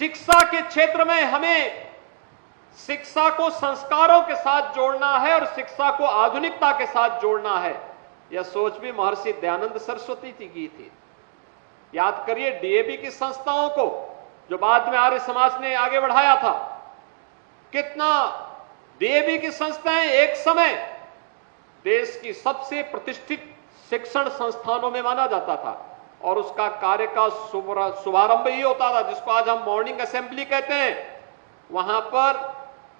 शिक्षा के क्षेत्र में हमें शिक्षा को संस्कारों के साथ जोड़ना है और शिक्षा को आधुनिकता के साथ जोड़ना है। यह सोच भी महर्षि दयानंद सरस्वती जी की थी। याद करिए डीएवी की संस्थाओं को जो बाद में आर्य समाज ने आगे बढ़ाया था, कितना डीएवी की संस्थाएं एक समय देश की सबसे प्रतिष्ठित शिक्षण संस्थानों में माना जाता था और उसका कार्य का शुभारंभ ही होता था जिसको आज हम मॉर्निंग असेंबली कहते हैं। वहां पर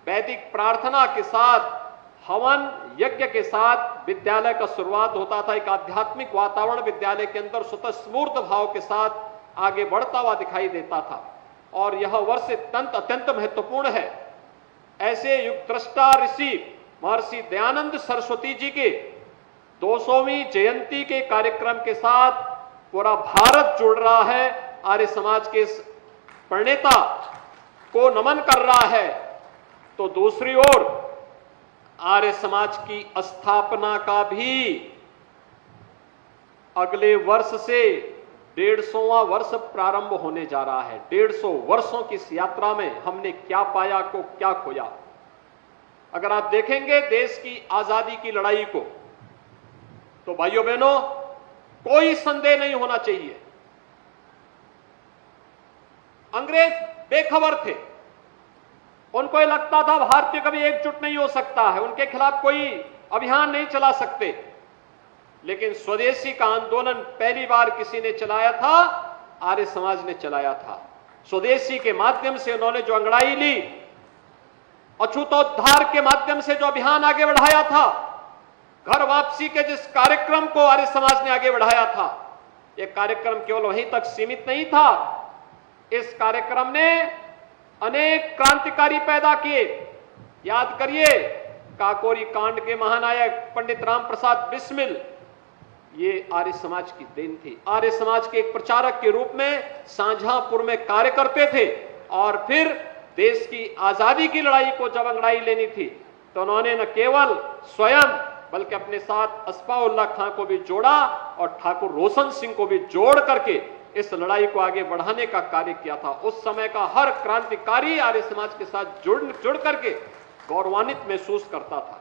वैदिक प्रार्थना के साथ, हवन यज्ञ के साथ विद्यालय का शुरुआत होता था। एक आध्यात्मिक वातावरण विद्यालय के अंदर स्वतःस्फूर्त भाव के साथ आगे बढ़ता हुआ दिखाई देता था और यह वर्ष अत्यंत महत्वपूर्ण है। ऐसे युग दृष्टा ऋषि महर्षि दयानंद सरस्वती जी के 200वीं जयंती के कार्यक्रम के साथ पूरा भारत जुड़ रहा है, आर्य समाज के प्रणेता को नमन कर रहा है। तो दूसरी ओर आर्य समाज की स्थापना का भी अगले वर्ष से 150वां वर्ष प्रारंभ होने जा रहा है। 150 वर्षों की इस यात्रा में हमने क्या पाया को क्या खोया। अगर आप देखेंगे देश की आजादी की लड़ाई को, तो भाइयों बहनों कोई संदेह नहीं होना चाहिए, अंग्रेज बेखबर थे। उनको ये लगता था भारतीय कभी एकजुट नहीं हो सकता है, उनके खिलाफ कोई अभियान नहीं चला सकते। लेकिन स्वदेशी का आंदोलन पहली बार किसी ने चलाया था, आर्य समाज ने चलाया था। स्वदेशी के माध्यम से उन्होंने जो अंगड़ाई ली, अछूतोद्धार के माध्यम से जो अभियान आगे बढ़ाया था, घर वापसी के जिस कार्यक्रम को आर्य समाज ने आगे बढ़ाया था, यह कार्यक्रम केवल वहीं तक सीमित नहीं था। इस कार्यक्रम ने अनेक क्रांतिकारी पैदा किए। याद करिए काकोरी कांड के महानायक पंडित राम प्रसाद बिस्मिल, ये आर्य समाज की देन थी। आर्य समाज के एक प्रचारक के रूप में शाहजहांपुर में कार्य करते थे और फिर देश की आजादी की लड़ाई को जब अंगड़ाई लेनी थी तो उन्होंने न केवल स्वयं बल्कि अपने साथ अस्फाउल्लाह खां को भी जोड़ा और ठाकुर रोशन सिंह को भी जोड़ करके इस लड़ाई को आगे बढ़ाने का कार्य किया था। उस समय का हर क्रांतिकारी आर्य समाज के साथ जुड़ करके गौरवान्वित महसूस करता था।